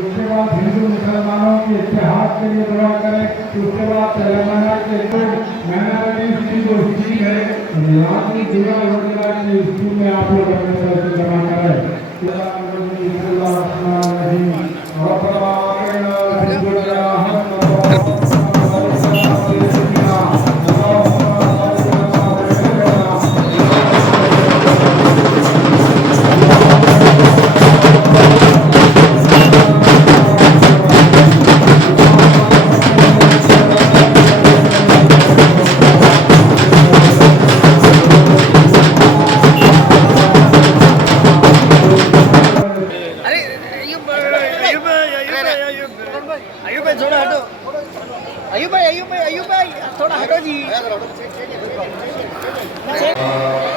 उसके बाद हिंदू मुसलमानों के इतिहास के लिए दुआ करें। उसके बाद तेलंगाना के लोग मैनारिटी की जो हिस्ट्री है लाजमी दुर्गा योजना की हिस्ट्री में आप लोग अपने तरफ़ से जमा करें। Thank you.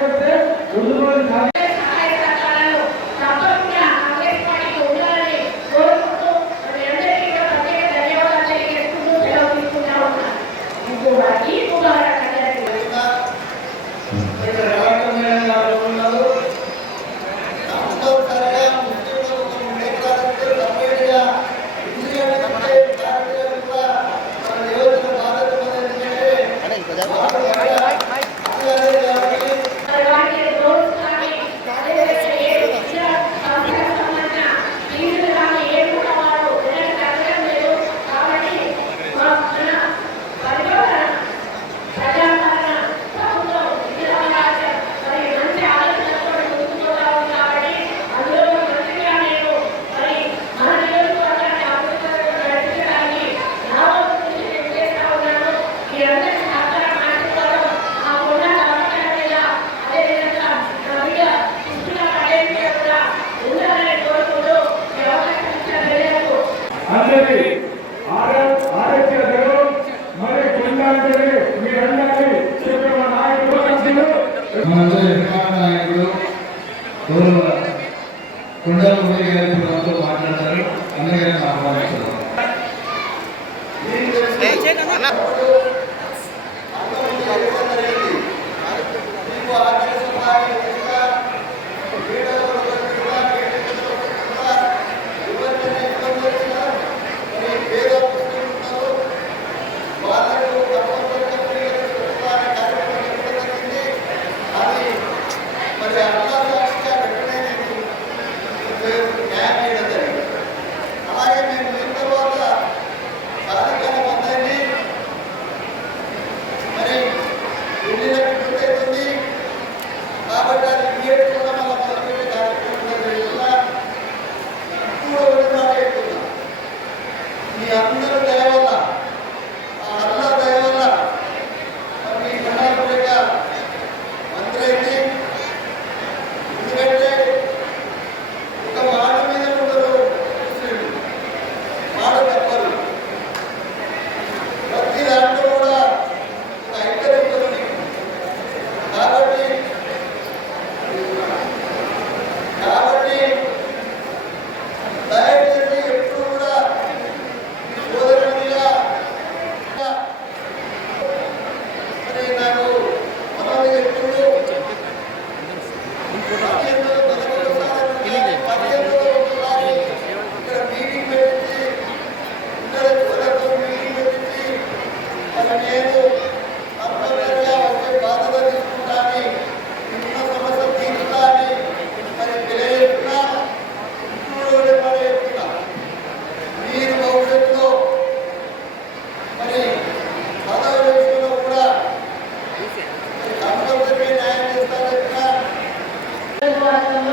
করতে కొండల గారి ప్రభుత్వం మాట్లాడతారు అందరికీ ఆహ్వానిస్తున్నారు করার জন্য